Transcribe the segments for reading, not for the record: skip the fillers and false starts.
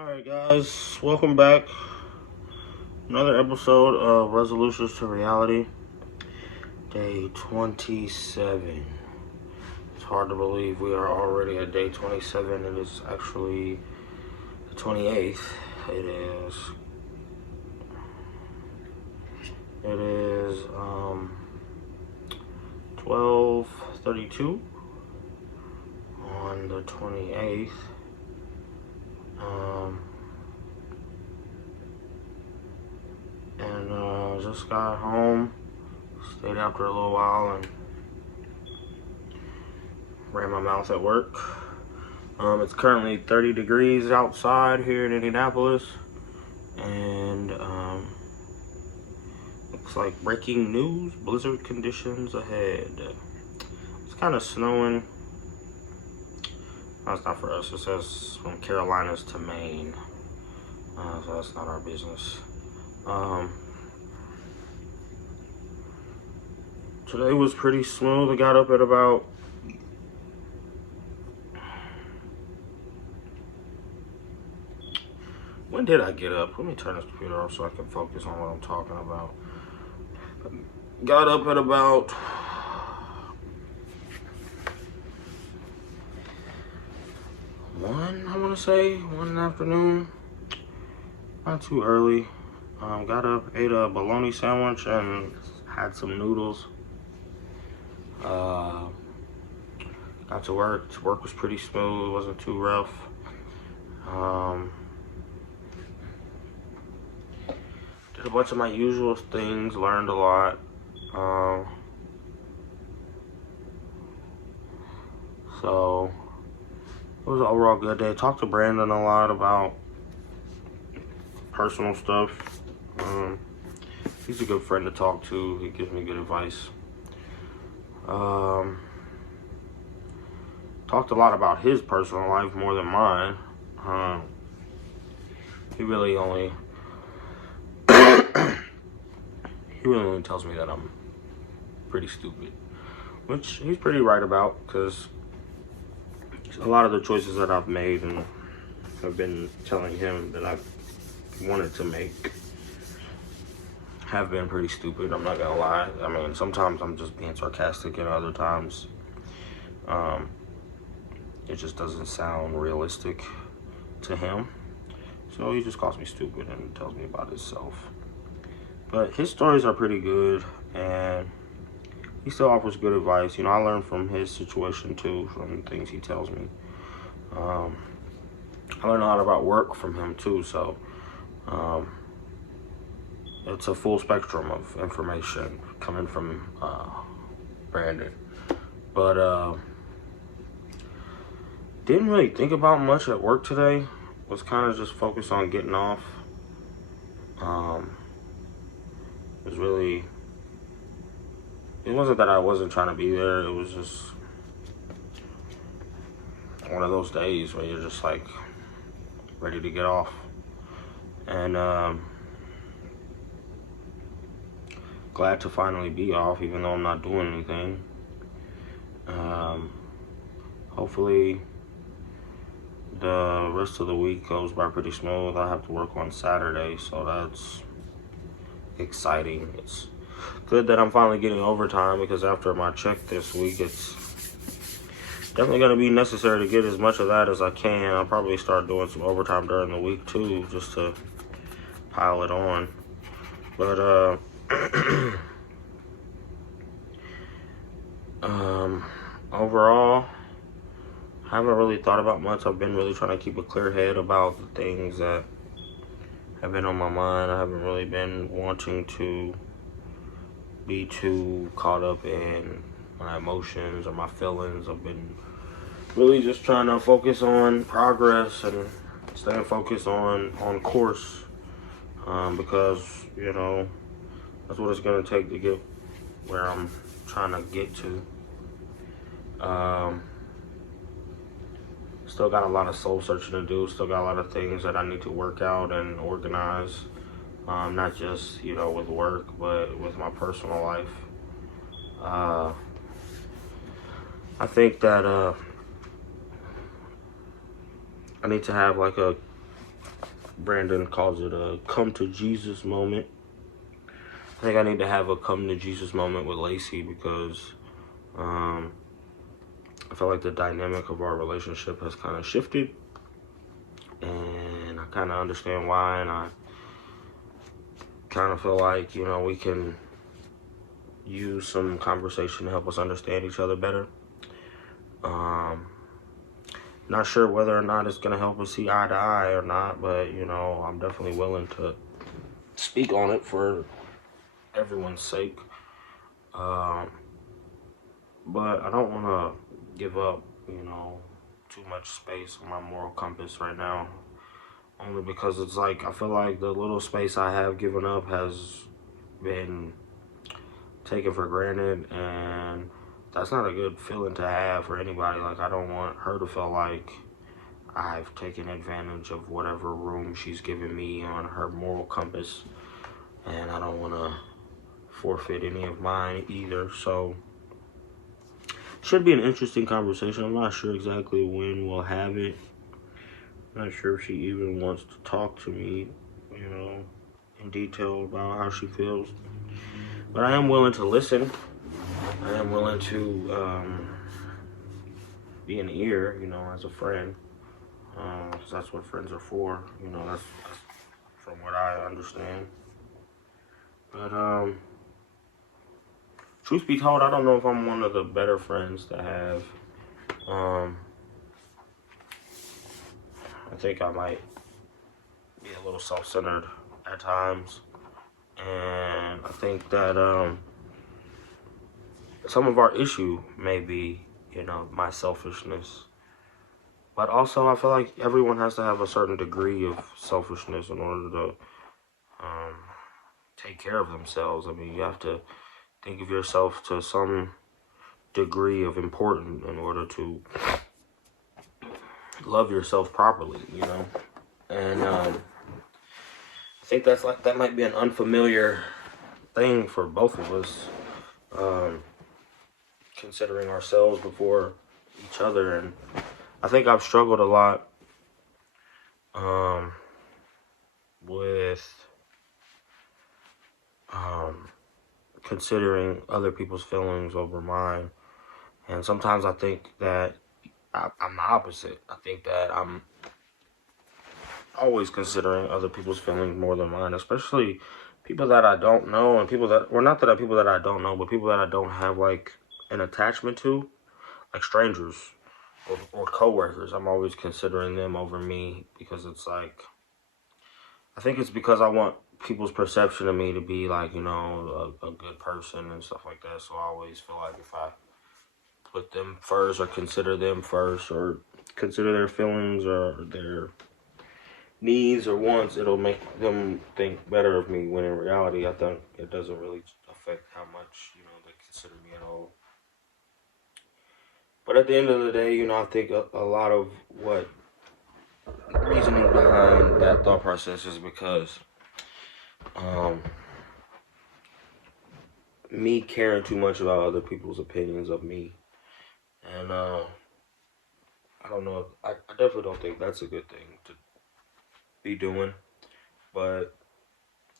Alright guys, welcome back. Another episode of Resolutions to Reality. Day 27. It's hard to believe we are already at day 27. It is actually the 28th. It is 12:32 on the 28th. Just got home, stayed after a little while and ran my mouth at work. It's currently 30 degrees outside here in Indianapolis, and looks like breaking news, blizzard conditions ahead. It's kind of snowing. That's not for us. It says from Carolinas to Maine, so that's not our business. Today was pretty smooth. I got up at about when did I get up? Let me turn this computer off so I can focus on what I'm talking about. Got up at about 1, I want to say, 1 in the afternoon. Not too early. Got up, ate a bologna sandwich, and had some noodles. Got to work. Work was pretty smooth. It wasn't too rough. Did a bunch of my usual things. Learned a lot. So it was an overall good day. Talked to Brandon a lot about personal stuff. He's a good friend to talk to. He gives me good advice. Talked a lot about his personal life more than mine. He really only tells me that I'm pretty stupid, which he's pretty right about, because a lot of the choices that I've made and have been telling him that I've wanted to make have been pretty stupid. I'm not gonna lie. I mean, sometimes I'm just being sarcastic, and other times it just doesn't sound realistic to him. So he just calls me stupid and tells me about himself. But his stories are pretty good, and he still offers good advice. You know, I learn from his situation too, from things he tells me. I learn a lot about work from him too, so it's a full spectrum of information coming from Brandon. But didn't really think about much at work today. Was kind of just focused on getting off. It wasn't that I wasn't trying to be there. It was just one of those days where you're just like ready to get off. And glad to finally be off, even though I'm not doing anything. Hopefully the rest of the week goes by pretty smooth. I have to work on Saturday, so that's exciting. It's good that I'm finally getting overtime, because after my check this week, it's definitely going to be necessary to get as much of that as I can. I'll probably start doing some overtime during the week too, just to pile it on. But overall, I haven't really thought about much. I've been really trying to keep a clear head about the things that have been on my mind. I haven't really been wanting to be too caught up in my emotions or my feelings. I've been really just trying to focus on progress and staying focused on course, because, you know, that's what it's going to take to get where I'm trying to get to. Still got a lot of soul searching to do. Still got a lot of things that I need to work out and organize. Not just, you know, with work, but with my personal life. I think that I need to have like a Brandon calls it a come to Jesus moment. I think I need to have a come to Jesus moment with Lacey because I feel like the dynamic of our relationship has kind of shifted, and I kind of understand why, and I kind of feel like, you know, we can use some conversation to help us understand each other better. Not sure whether or not it's going to help us see eye to eye or not, but, you know, I'm definitely willing to speak on it for everyone's sake. But I don't want to give up, you know, too much space on my moral compass right now. Only because it's like, I feel like the little space I have given up has been taken for granted, and that's not a good feeling to have for anybody. Like, I don't want her to feel like I've taken advantage of whatever room she's given me on her moral compass, and I don't want to forfeit any of mine either. So, should be an interesting conversation. I'm not sure exactly when we'll have it. I'm not sure if she even wants to talk to me, you know, in detail about how she feels. But I am willing to listen. I am willing to be an ear, you know, as a friend. 'Cause that's what friends are for. You know, that's from what I understand. But truth be told, I don't know if I'm one of the better friends to have. I think I might be a little self-centered at times, and I think that some of our issue may be, you know, my selfishness. But also, I feel like everyone has to have a certain degree of selfishness in order to take care of themselves. I mean, you have to think of yourself to some degree of importance in order to love yourself properly, you know. And I think that might be an unfamiliar thing for both of us, considering ourselves before each other. And I think I've struggled a lot with considering other people's feelings over mine. And sometimes I think that I'm the opposite. I think that I'm always considering other people's feelings more than mine, especially people that I don't know, and people that, well, not that people that I don't know, but people that I don't have like an attachment to, like strangers or coworkers. I'm always considering them over me because it's like, I think it's because I want people's perception of me to be like, you know, a good person and stuff like that. So I always feel like if I put them first or consider them first or consider their feelings or their needs or wants, it'll make them think better of me, when in reality I think it doesn't really affect how much, you know, they consider me at all. But at the end of the day, you know, I think a lot of what reasoning behind that thought process is because me caring too much about other people's opinions of me. And I don't know, I definitely don't think that's a good thing to be doing, but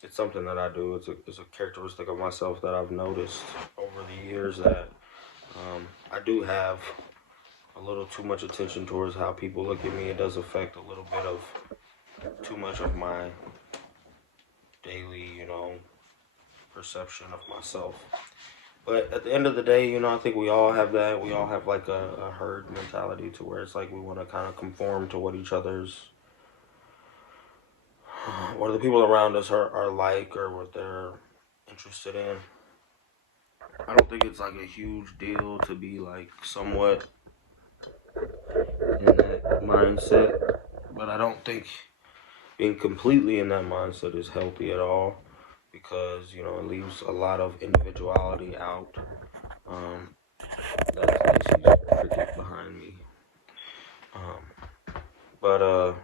it's something that I do. It's a characteristic of myself that I've noticed over the years, that I do have a little too much attention towards how people look at me. It does affect a little bit of too much of my daily, you know, perception of myself. But at the end of the day, you know, I think we all have that. We all have like a herd mentality to where it's like we want to kind of conform to what what the people around us are like, or what they're interested in. I don't think it's like a huge deal to be like somewhat in that mindset, but I don't think being completely in that mindset is healthy at all, because, you know, it leaves a lot of individuality out. That's Lacey's cricket behind me. But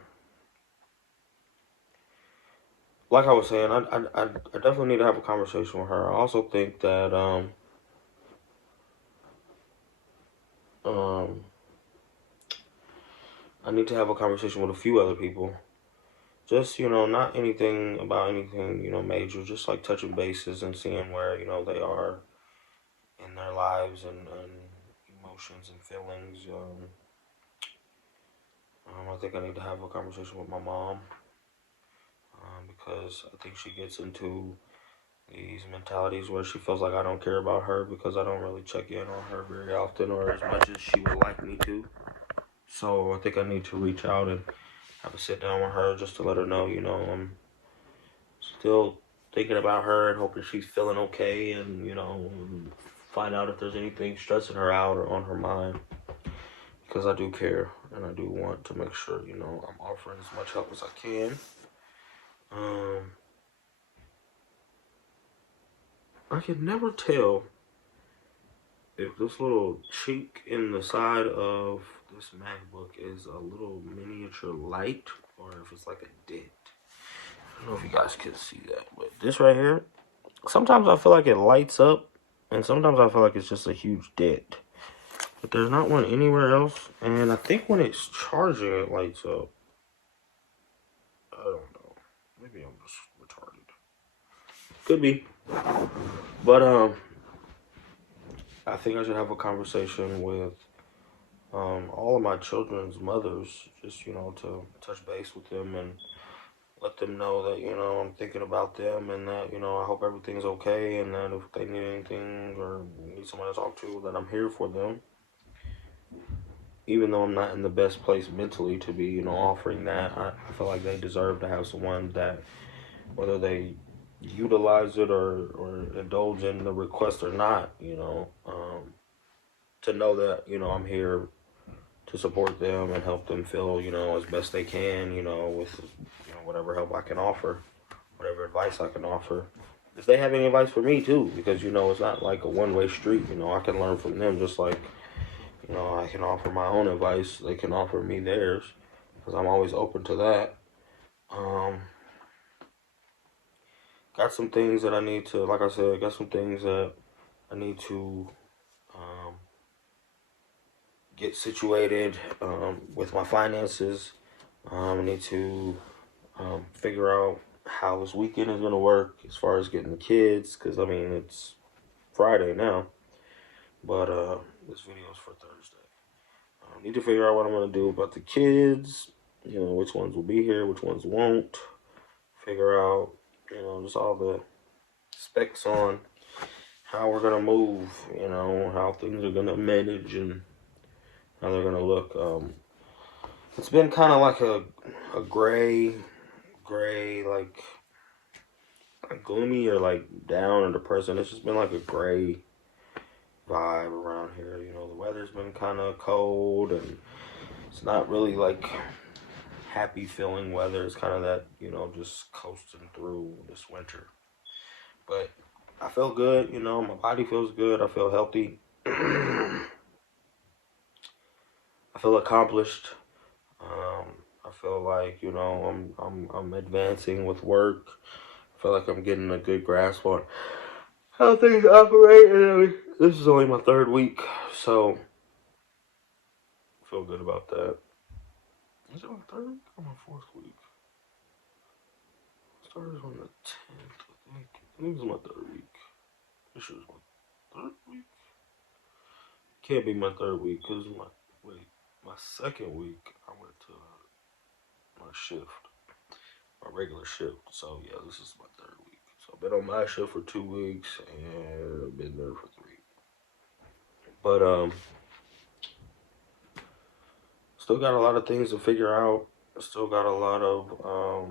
like I was saying, I definitely need to have a conversation with her. I also think that I need to have a conversation with a few other people, just, not anything about anything, major, just like touching bases and seeing where, they are in their lives and emotions and feelings. I think I need to have a conversation with my mom because I think she gets into these mentalities where she feels like I don't care about her because I don't really check in on her very often or as much as she would like me to. So I think I need to reach out and have a sit down with her just to let her know, I'm still thinking about her and hoping she's feeling okay and, find out if there's anything stressing her out or on her mind. Because I do care and I do want to make sure, I'm offering as much help as I can. I can never tell if this little chink in the side of this MacBook is a little miniature light or if it's like a dent. I don't know if you guys can see that, but this right here, sometimes I feel like it lights up and sometimes I feel like it's just a huge dent. But there's not one anywhere else, and I think when it's charging it lights up. I don't know. Maybe I'm just retarded. Could be. But I think I should have a conversation with all of my children's mothers, just to touch base with them and let them know that I'm thinking about them and that I hope everything's okay and that if they need anything or need someone to talk to, that I'm here for them. Even though I'm not in the best place mentally to be offering that, I feel like they deserve to have someone that, whether they utilize it or indulge in the request or not, to know that I'm here to support them and help them feel as best they can, with whatever help I can offer, whatever advice I can offer. If they have any advice for me too, because it's not like a one-way street. I can learn from them just like I can offer my own advice. They can offer me theirs, because I'm always open to that. Got some things that I need to, like I said, got some things that I need to get situated with my finances. I need to figure out how this weekend is going to work as far as getting the kids, because, it's Friday now, but this video is for Thursday. I need to figure out what I'm going to do about the kids, which ones will be here, which ones won't. Figure out, just all the specs on how we're going to move, how things are going to manage and how they're going to look. It's been kind of like a gray, like gloomy or like down or depressing. It's just been like a gray vibe around here. The weather's been kind of cold and it's not really like happy feeling weather. It's kind of that, just coasting through this winter. But I feel good, my body feels good. I feel healthy. I feel accomplished. I feel like, I'm advancing with work. I feel like I'm getting a good grasp on how things operate. And this is only my 3rd week, so I feel good about that. Is it my 3rd week or my 4th week? I started on the 10th, I think. I think it's my 3rd week. This is my 3rd week. Can't be my 3rd week because my 2nd week I went to my shift, my regular shift. So yeah, this is my 3rd week. So I've been on my shift for 2 weeks and I've been there for 3. But still got a lot of things to figure out. Still got a lot of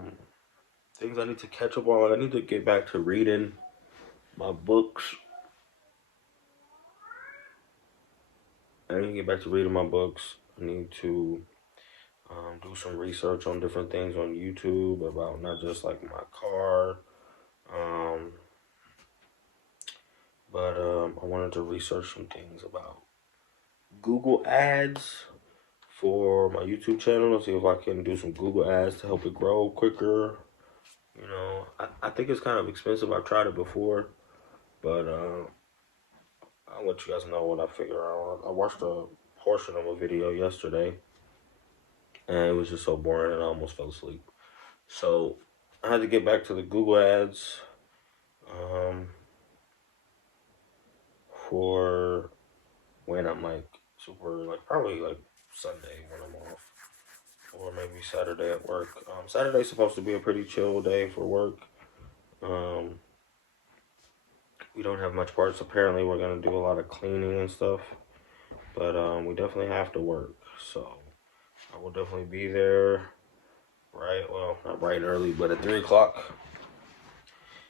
things I need to catch up on. I need to get back to reading my books. I need to get back to reading my books. I need to do some research on different things on YouTube about not just like my car, but I wanted to research some things about Google Ads for my YouTube channel to see if I can do some Google Ads to help it grow quicker. I think it's kind of expensive. I've tried it before, but I'll let you guys know what I figure out. I watched a portion of a video yesterday, and it was just so boring and I almost fell asleep. So I had to get back to the Google ads um, for when I'm like super, like probably like Sunday when I'm off, or maybe Saturday at work. Saturday's supposed to be a pretty chill day for work. Um, we don't have much parts. Apparently, we're gonna do a lot of cleaning and stuff, but we definitely have to work. So I will definitely be there. Right, well, not bright and early, but at 3 o'clock.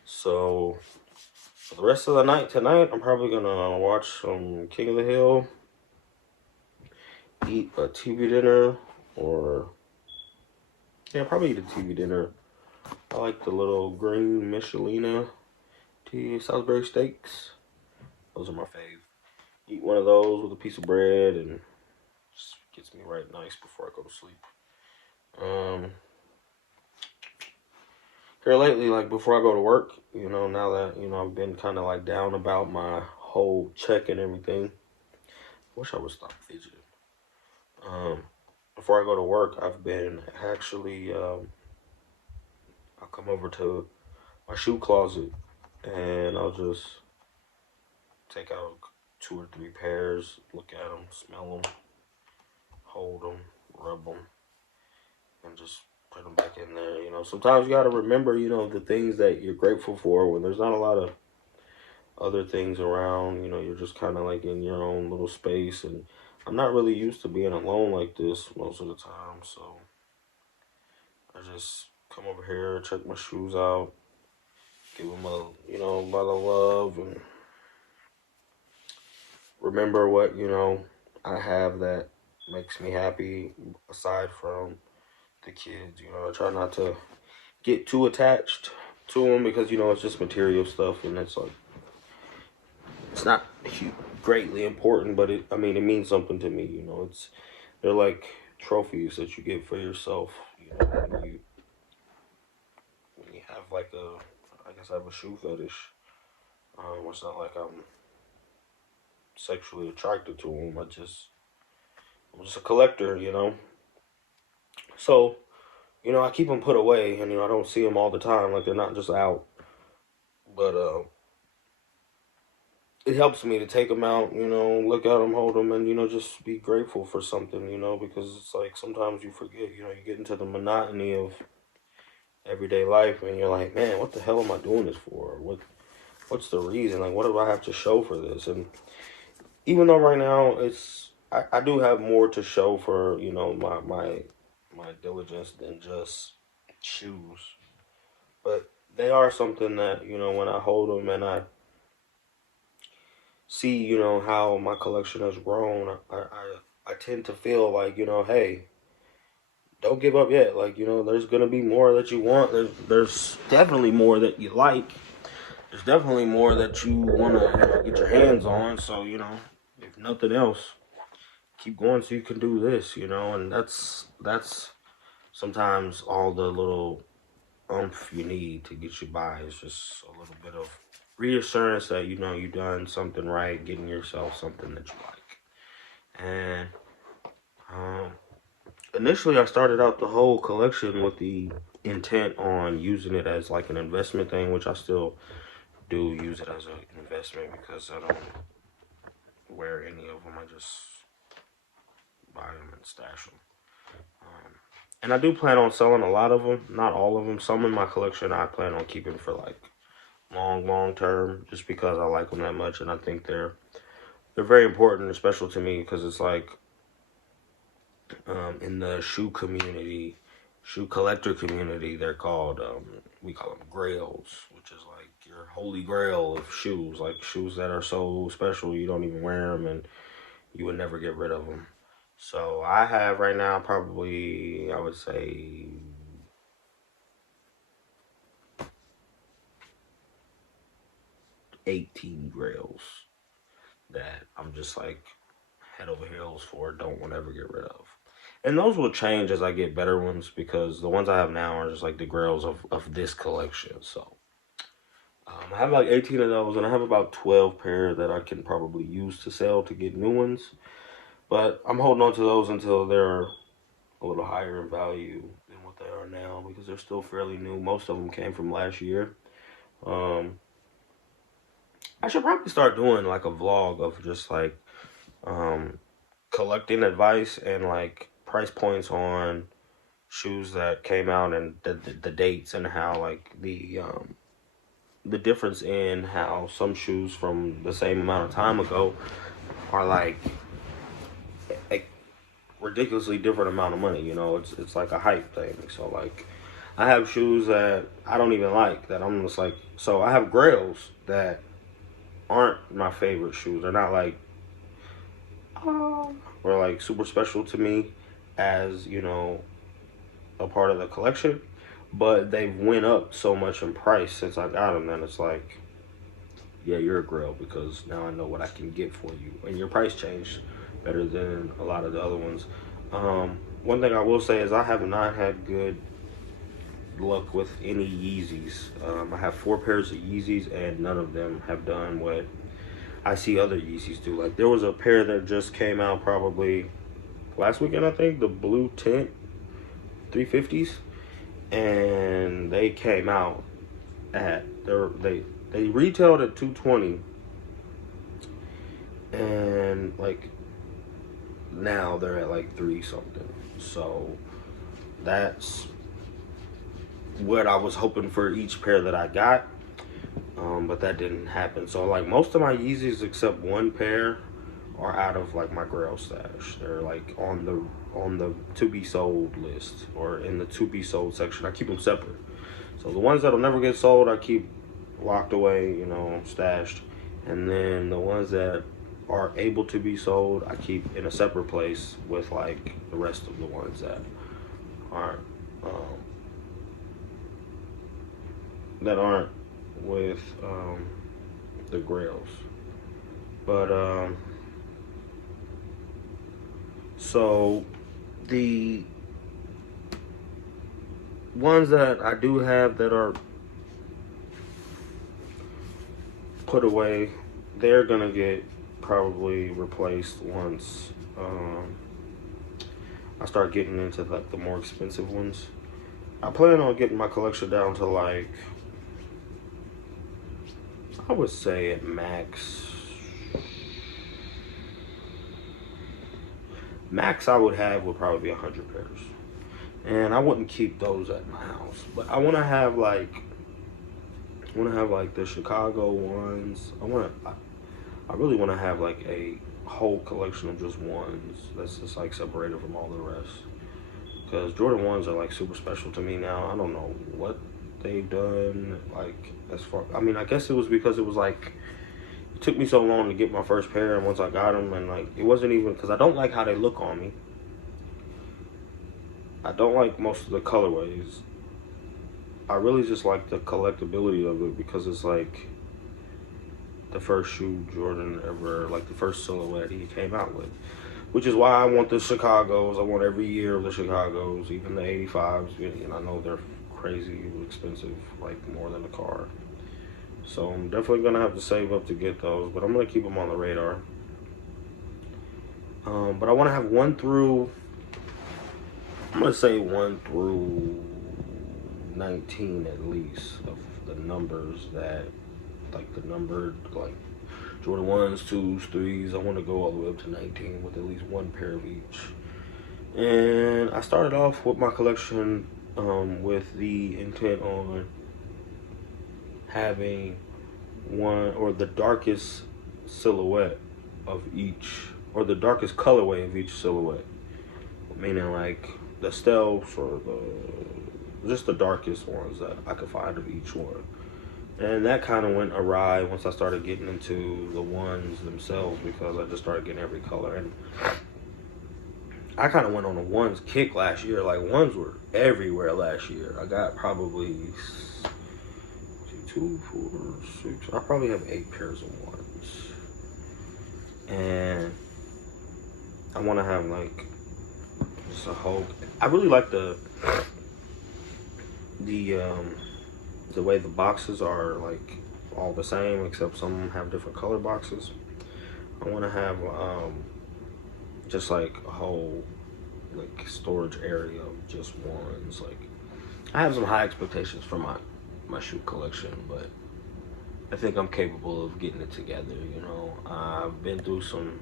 So for the rest of the night tonight, I'm probably gonna watch some King of the Hill, eat a TV dinner, or yeah, probably eat a TV dinner. I like the little green Michelina tea Salisbury steaks. Those are my fave. Eat one of those with a piece of bread and just gets me right nice before I go to sleep. Here lately, like before I go to work, now that, I've been kind of like down about my whole check and everything. I wish I would stop fidgeting. Before I go to work, I've been actually, I'll come over to my shoe closet and I'll just take out 2 or 3 pairs, look at them, smell them, hold them, rub them, and just put them back in there. Sometimes you got to remember, the things that you're grateful for when there's not a lot of other things around. You're just kind of like in your own little space. And I'm not really used to being alone like this most of the time. So I just come over here, check my shoes out, give them a, lot of love, and remember what, I have that makes me happy aside from the kids. I try not to get too attached to them because, it's just material stuff, and it's not greatly important, but it means something to me. They're like trophies that you get for yourself. When you have like I guess I have a shoe fetish. It's not like I'm sexually attracted to them. I'm just a collector. So, I keep them put away, and I don't see them all the time. Like they're not just out, but it helps me to take them out. Look at them, hold them, and just be grateful for something. Because it's like sometimes you forget. You get into the monotony of everyday life, and you're like, man, what the hell am I doing this for? What's the reason? Like, what do I have to show for this? And even though right now I do have more to show for my diligence than just shoes, but they are something that when I hold them and I see how my collection has grown, I tend to feel like hey, don't give up yet. Like there's gonna be more that you want. There's definitely more that you like. There's definitely more that you want to get your hands on. So if nothing else, keep going so you can do this. And that's sometimes all the little oomph you need to get you by is just a little bit of reassurance that you've done something right, getting yourself something that you like. And initially, I started out the whole collection with the intent on using it as like an investment thing, which I still do use it as an investment because I don't wear any of them. I just buy them and stash them. And I do plan on selling a lot of them, not all of them. Some in my collection I plan on keeping for like long term, just because I like them that much, and I think they're very important and special to me because it's like in the shoe community, shoe collector community, they're called we call them grails, which is like your holy grail of shoes, like shoes that are so special you don't even wear them and you would never get rid of them. So I have right now probably, I would say, 18 grails that I'm just like head over heels for, don't want to ever get rid of. And those will change as I get better ones because the ones I have now are just like the grails of this collection. So I have like 18 of those, and I have about 12 pair that I can probably use to sell to get new ones. But I'm holding on to those until they're a little higher in value than what what they are now because they're still fairly new. Most of them came from last year. Um, I should probably start doing like a vlog of just like um, collecting advice and like price points on shoes that came out and the dates and how like the difference in how some shoes from the same amount of time ago are like a ridiculously different amount of money. You know, it's like a hype thing. So like, I have shoes that I don't even like that I'm just like. So I have Grails that aren't my favorite shoes. They're not like or like super special to me as you know a part of the collection, but they've went up so much in price since I got them. Then it's like, yeah, you're a Grail because now I know what I can get for you, and your price changed better than a lot of the other ones. One thing I will say is I have not had good luck with any Yeezys. I have 4 pairs of Yeezys and none of them have done what I see other Yeezys do. Like there was a pair that just came out probably last weekend, I think, the blue tint 350s, and they came out at they retailed at 220, and like now they're at like 3 something. So that's what I was hoping for each pair that I got, but that didn't happen. So like most of my Yeezys except one pair are out of like my Grail stash. They're like on the to be sold list or in the to be sold section. I keep them separate. So the ones that'll never get sold I keep locked away, you know, stashed, and then the ones that are able to be sold I keep in a separate place with like the rest of the ones that aren't with the Grails. But so the ones that I do have that are put away, they're gonna get probably replaced once I start getting into like the more expensive ones. I plan on getting my collection down to like, I would say at max I would have would probably be 100 pairs, and I wouldn't keep those at my house. But I want to have like the Chicago ones. I really want to have like a whole collection of just ones that's just like separated from all the rest, because Jordan 1s are like super special to me now. I don't know what they've done, like as far, I mean, I guess it was because it was like it took me so long to get my first pair, and once I got them, and like it wasn't even because I don't like how they look on me. I don't like most of the colorways. I really just like the collectability of it because it's like the first shoe Jordan ever, like the first silhouette he came out with, which is why I want the Chicagos. I want every year of the Chicagos, even the 85s, and I know they're crazy expensive, like more than a car. So I'm definitely gonna have to save up to get those, but I'm gonna keep them on the radar. But I want to have 1 through, I'm gonna say 1 through 19 at least of the numbers that, like the numbered, like Jordan 1s, 2s, 3s. I want to go all the way up to 19 with at least 1 pair of each. And I started off with my collection with the intent on having one or the darkest silhouette of each, or the darkest colorway of each silhouette, meaning like the stealths or just the darkest ones that I could find of each one. And that kind of went awry once I started getting into the ones themselves, because I just started getting every color. And I kind of went on a ones kick last year. Like ones were everywhere last year. I got probably 2, 4, 6. I probably have 8 pairs of ones. And I want to have like just a whole. I really like the way the boxes are like all the same, except some of them have different color boxes. I want to have just like a whole like storage area of just ones. Like, I have some high expectations for my shoe collection, but I think I'm capable of getting it together. You know, I've been through some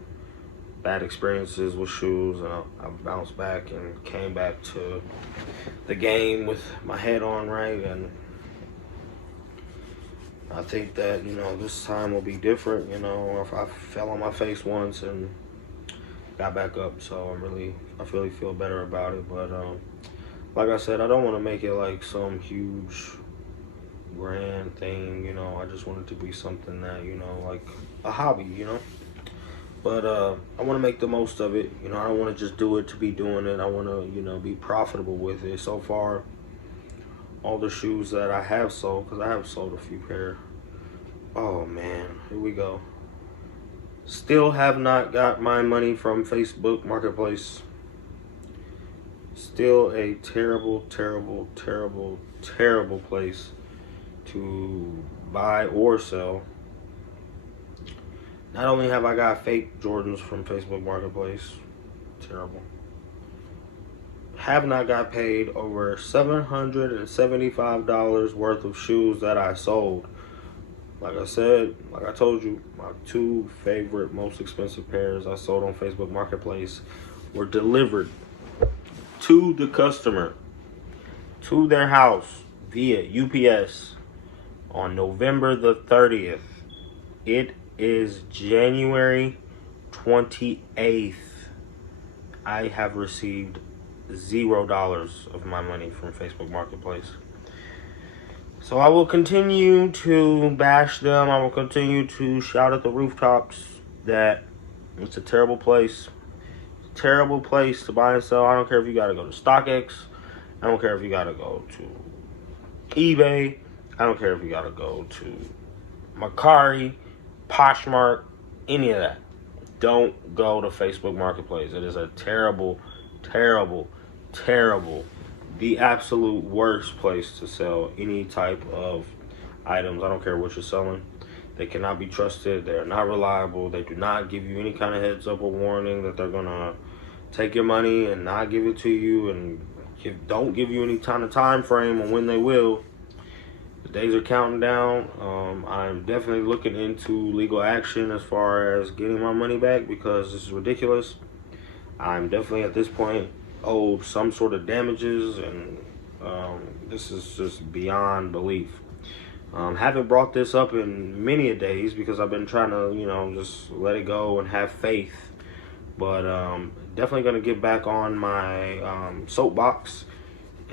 bad experiences with shoes, and I've bounced back and came back to the game with my head on right, and I think that, you know, this time will be different. You know, if I fell on my face once and got back up, so I really feel better about it. But like I said, I don't want to make it like some huge grand thing. You know, I just want it to be something that, you know, like a hobby. You know, but I want to make the most of it. You know, I don't want to just do it to be doing it. I want to, you know, be profitable with it. So far, all the shoes that I have sold, because I have sold a few pair. Oh man, here we go. Still have not got my money from Facebook Marketplace. Still a terrible, terrible, terrible, terrible place to buy or sell. Not only have I got fake Jordans from Facebook Marketplace, terrible. Have not got paid over $775 worth of shoes that I sold. Like I said, like I told you, my two favorite, most expensive pairs I sold on Facebook Marketplace were delivered to the customer, to their house via UPS on November the 30th. It is January 28th. I have received $0 of my money from Facebook Marketplace. So I will continue to bash them. I will continue to shout at the rooftops that it's a terrible place. Terrible place to buy and sell. I don't care if you got to go to StockX. I don't care if you got to go to eBay. I don't care if you got to go to Mercari, Poshmark, any of that. Don't go to Facebook Marketplace. It is a terrible, terrible, terrible, the absolute worst place to sell any type of items. I don't care what you're selling. They cannot be trusted. They're not reliable. They do not give you any kind of heads up or warning that they're going to take your money and not give it to you, and don't give you any kind of time frame on when they will. The days are counting down. I'm definitely looking into legal action as far as getting my money back, because this is ridiculous. I'm definitely at this point owed some sort of damages, and this is just beyond belief. Haven't brought this up in many a days because I've been trying to, you know, just let it go and have faith. But definitely going to get back on my soapbox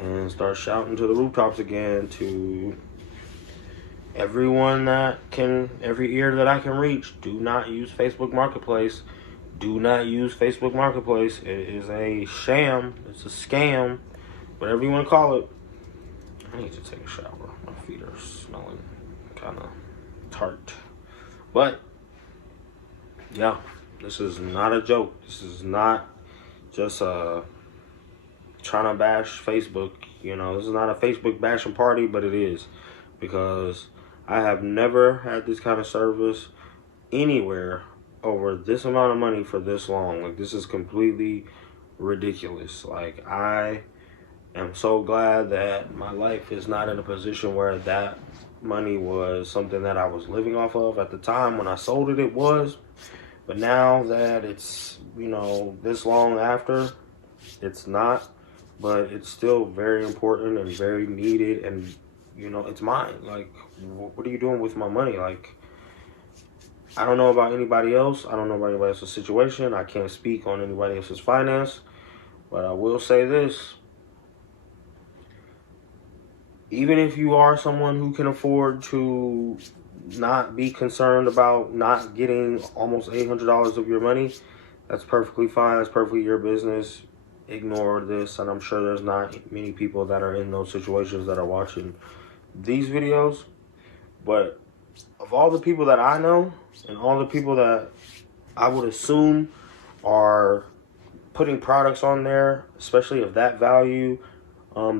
and start shouting to the rooftops again, to everyone that can, every ear that I can reach. Do not use Facebook Marketplace. Do not use Facebook Marketplace. It is a sham. It's a scam. Whatever you want to call it. I need to take a shower. My feet are smelling kind of tart. But, yeah, this is not a joke. This is not just trying to bash Facebook. You know, this is not a Facebook bashing party, but it is. Because I have never had this kind of service anywhere over this amount of money for this long. Like, this is completely ridiculous. Like, I am so glad that my life is not in a position where that money was something that I was living off of. At the time when I sold it, it was. But now that it's, you know, this long after, it's not. But it's still very important and very needed, and, you know, it's mine. Like, what are you doing with my money? Like, I don't know about anybody else. I don't know about anybody else's situation. I can't speak on anybody else's finance. But I will say this. Even if you are someone who can afford to not be concerned about not getting almost $800 of your money, that's perfectly fine. That's perfectly your business. Ignore this. And I'm sure there's not many people that are in those situations that are watching these videos. But of all the people that I know, and all the people that I would assume are putting products on there, especially of that value,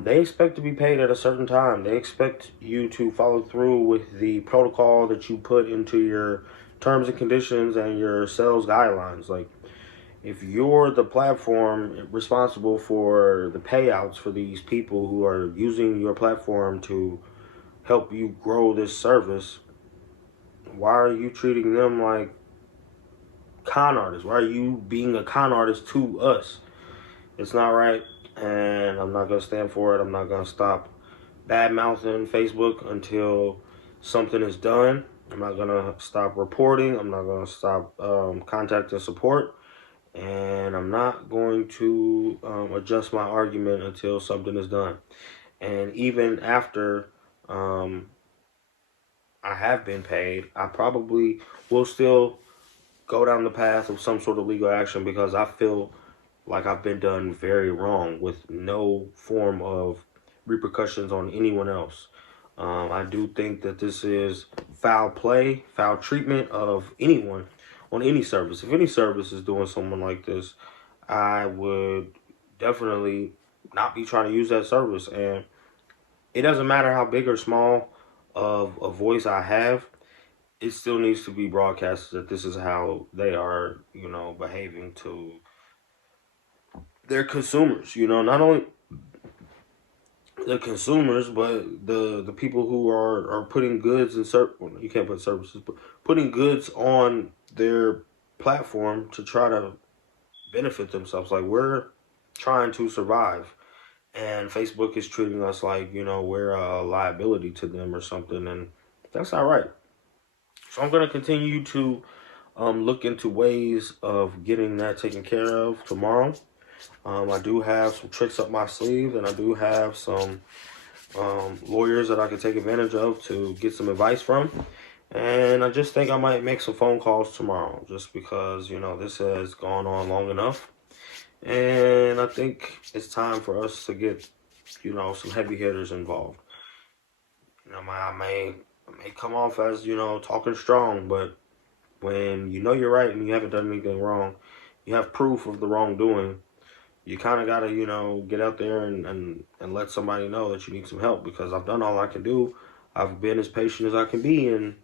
they expect to be paid at a certain time. They expect you to follow through with the protocol that you put into your terms and conditions and your sales guidelines. Like, if you're the platform responsible for the payouts for these people who are using your platform to help you grow this service, why are you treating them like con artists? Why are you being a con artist to us? It's not right, and I'm not gonna stand for it. I'm not gonna stop bad mouthing Facebook until something is done. I'm not gonna stop reporting. I'm not gonna stop contacting support, and I'm not going to adjust my argument until something is done. And even after I have been paid, I probably will still go down the path of some sort of legal action because I feel like I've been done very wrong with no form of repercussions on anyone else. I do think that this is foul play, foul treatment of anyone on any service. If any service is doing someone like this, I would definitely not be trying to use that service. And it doesn't matter how big or small of a voice I have, it still needs to be broadcasted that this is how they are, behaving to their consumers. Not only the consumers, but the people who are putting goods and well, you can't put services, but putting goods on their platform to try to benefit themselves. Like, we're trying to survive, and Facebook is treating us like we're a liability to them or something, and that's not right. So I'm gonna continue to look into ways of getting that taken care of tomorrow. I do have some tricks up my sleeve, and I do have some lawyers that I can take advantage of to get some advice from. And I just think I might make some phone calls tomorrow just because, this has gone on long enough. And I think it's time for us to get, some heavy hitters involved. I may come off as, talking strong, but when you know you're right and you haven't done anything wrong, you have proof of the wrongdoing, you kind of got to, get out there and let somebody know that you need some help, because I've done all I can do. I've been as patient as I can be, and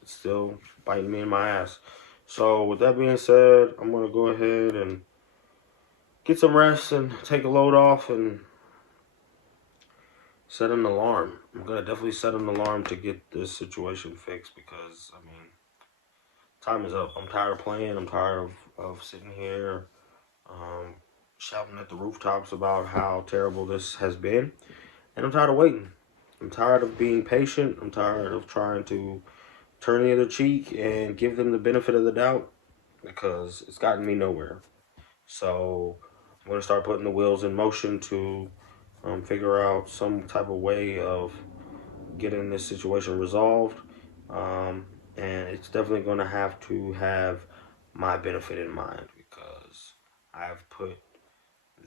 it's still biting me in my ass. So with that being said, I'm going to go ahead and get some rest and take a load off and set an alarm. I'm going to definitely set an alarm to get this situation fixed because, time is up. I'm tired of playing. I'm tired of sitting here shouting at the rooftops about how terrible this has been. And I'm tired of waiting. I'm tired of being patient. I'm tired of trying to turn the other cheek and give them the benefit of the doubt because it's gotten me nowhere. So I'm going to start putting the wheels in motion to figure out some type of way of getting this situation resolved. And it's definitely going to have my benefit in mind because I've put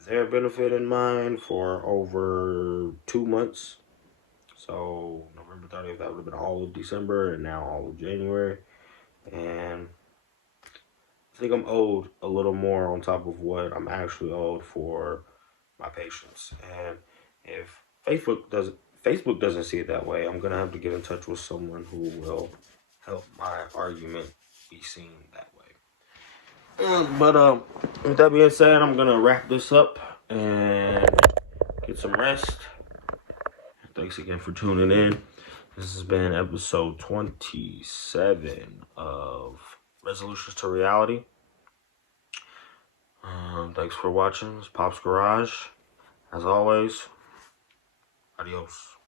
their benefit in mind for over 2 months. So November 30th, that would have been all of December and now all of January. And I think I'm owed a little more on top of what I'm actually owed for my patience. And if Facebook doesn't see it that way, I'm gonna have to get in touch with someone who will help my argument be seen that way. But with that being said, I'm gonna wrap this up and get some rest. Thanks again for tuning in. This has been episode 27 of Resolutions to Reality. Thanks for watching. It's Popz Garage. As always, adios.